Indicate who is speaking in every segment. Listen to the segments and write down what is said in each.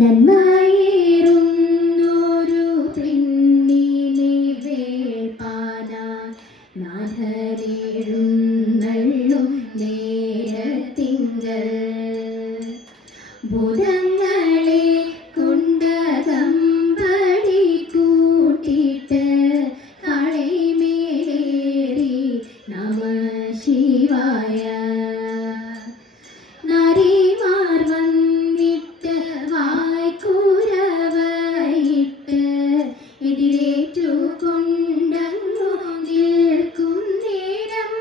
Speaker 1: നന്മയേറുന്നൊരു എതിരേറ്റു കൊണ്ടങ്ങു നിൽക്കും നേരം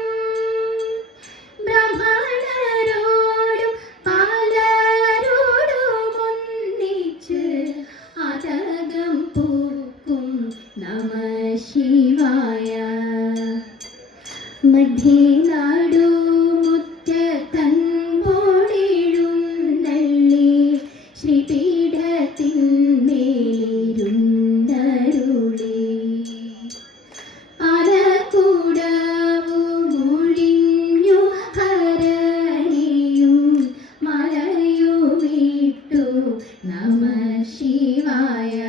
Speaker 1: ശിവായ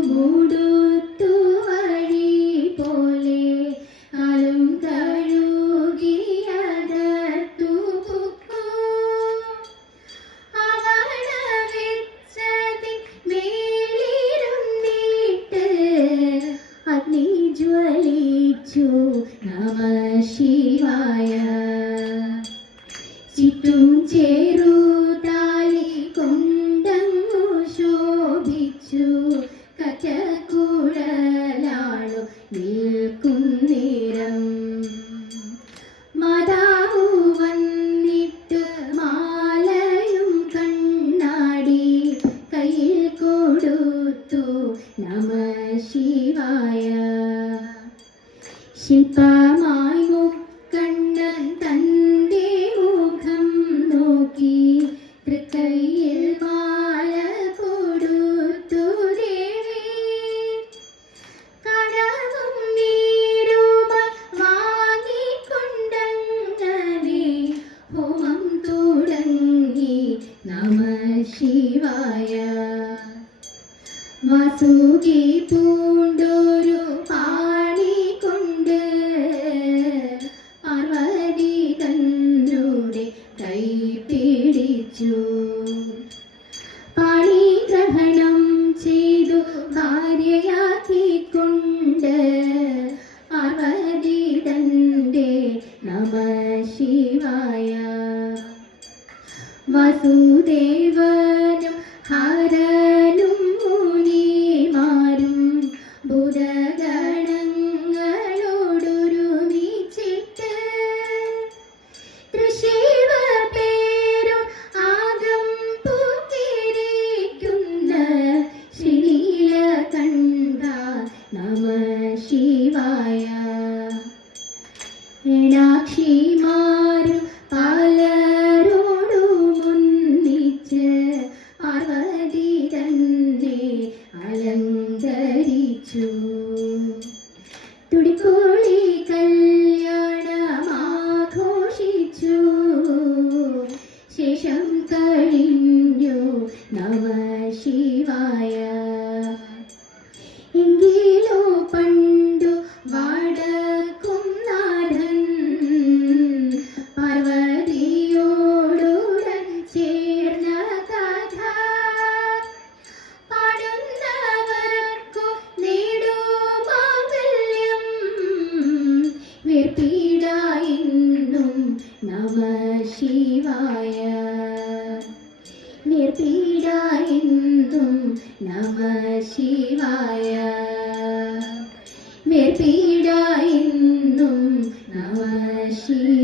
Speaker 1: മന്ത്രകോടിയുമുടുത്തു വഴി പോലെ കാലും കഴുകിയതത്തു പൊക്കൂ അവളവെച്ചതിൻ മേലിരുന്നിട്ട് അഗ്നി ജ്വലിച്ചു നമ ശിവായ. ചുറ്റും ശിവായ ശില്പമായി കണ്ണൻ തന്റെ മുഖം നോക്കി തൃക്കൈയിൽ മാല കൊടുത്തു കടവും നീരുമ വാങ്ങിക്കൊണ്ടങ്ങനെ ഹോമം തുടങ്ങി നമ ശിവായ. വാസുകി പൂണ്ടൊരു പാണി കൊണ്ട് പാർവതി തന്നോടെ കൈ പിടിച്ചു പാണി ചെയ്തു ഭാര്യയാക്കിക്കൊണ്ട് പാർവതി തന്റെ നമ ശിവായ. വസുദേവനും ശിവായ ഏണാക്ഷിമാരും പലരോടും ഒന്നിച്ച് പാർവതി തന്നെ അലങ്കരിച്ചു. തുടിക്കോളി കല്യാണമാഘോഷിച്ചു. ശേഷം കഴിഞ്ഞു നമ ശിവായ. നമ ശിവായ. നിർപ്പീടായെന്നും നമ ശിവായ